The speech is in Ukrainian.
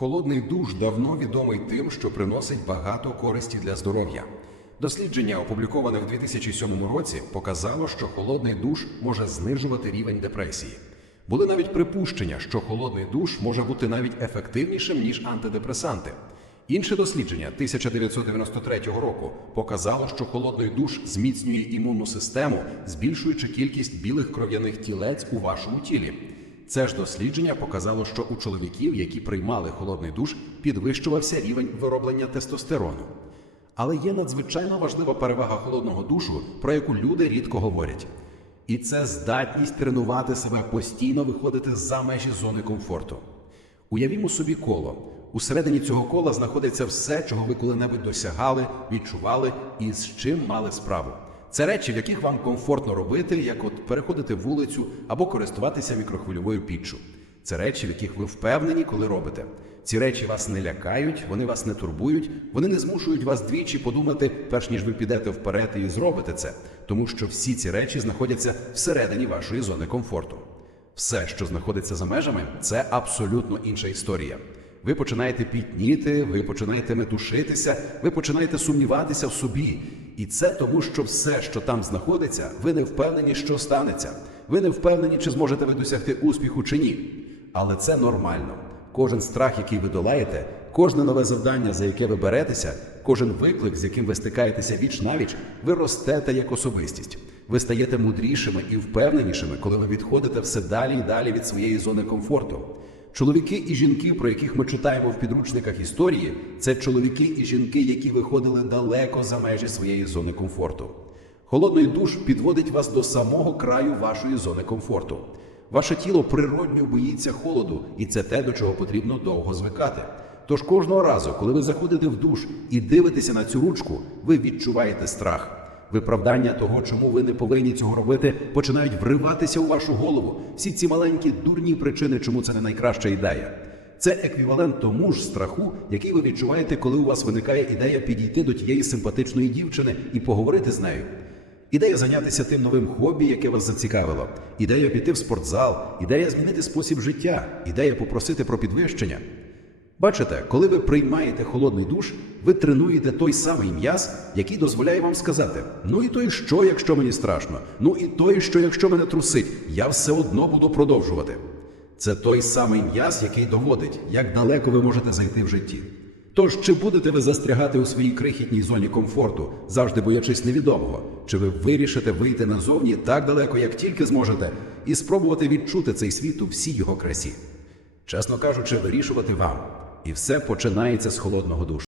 Холодний душ давно відомий тим, що приносить багато користі для здоров'я. Дослідження, опубліковане в 2007 році, показало, що холодний душ може знижувати рівень депресії. Були навіть припущення, що холодний душ може бути навіть ефективнішим ніж антидепресанти. Інше дослідження 1993 року показало, що холодний душ зміцнює імунну систему, збільшуючи кількість білих кров'яних тілець у вашому тілі. Це ж дослідження показало, що у чоловіків, які приймали холодний душ, підвищувався рівень вироблення тестостерону. Але є надзвичайно важлива перевага холодного душу, про яку люди рідко говорять. І це здатність тренувати себе постійно виходити за межі зони комфорту. Уявімо собі коло. Усередині цього кола знаходиться все, чого ви коли-небудь досягали, відчували і з чим мали справу. Це речі, в яких вам комфортно робити, як от переходити вулицю або користуватися мікрохвильовою піччю. Це речі, в яких ви впевнені, коли робите. Ці речі вас не лякають, вони вас не турбують, вони не змушують вас двічі подумати, перш ніж ви підете вперед і зробите це, тому що всі ці речі знаходяться всередині вашої зони комфорту. Все, що знаходиться за межами, це абсолютно інша історія. Ви починаєте пітніти, ви починаєте метушитися, ви починаєте сумніватися в собі. І це тому, що все, що там знаходиться, ви не впевнені, що станеться. Ви не впевнені, чи зможете ви досягти успіху чи ні. Але це нормально. Кожен страх, який ви долаєте, кожне нове завдання, за яке ви беретеся, кожен виклик, з яким ви стикаєтеся віч навіч, ви ростете як особистість. Ви стаєте мудрішими і впевненішими, коли ви відходите все далі і далі від своєї зони комфорту. Чоловіки і жінки, про яких ми читаємо в підручниках історії, це чоловіки і жінки, які виходили далеко за межі своєї зони комфорту. Холодний душ підводить вас до самого краю вашої зони комфорту. Ваше тіло природньо боїться холоду, і це те, до чого потрібно довго звикати. Тож кожного разу, коли ви заходите в душ і дивитеся на цю ручку, ви відчуваєте страх. Виправдання того, чому ви не повинні цього робити, починають вриватися у вашу голову. Всі ці маленькі дурні причини, чому це не найкраща ідея. Це еквівалент тому ж страху, який ви відчуваєте, коли у вас виникає ідея підійти до тієї симпатичної дівчини і поговорити з нею. Ідея зайнятися тим новим хобі, яке вас зацікавило, ідея піти в спортзал, ідея змінити спосіб життя, ідея попросити про підвищення. Бачите, коли ви приймаєте холодний душ, ви тренуєте той самий м'яз, який дозволяє вам сказати: ну і то й що, якщо мені страшно, ну і то й що, якщо мене трусить, я все одно буду продовжувати. Це той самий м'яз, який доводить, як далеко ви можете зайти в житті. Тож, чи будете ви застрягати у своїй крихітній зоні комфорту, завжди боячись невідомого, чи ви вирішите вийти назовні так далеко, як тільки зможете, і спробувати відчути цей світ у всій його красі? Чесно кажучи, вирішувати вам. І все починається з холодного душу.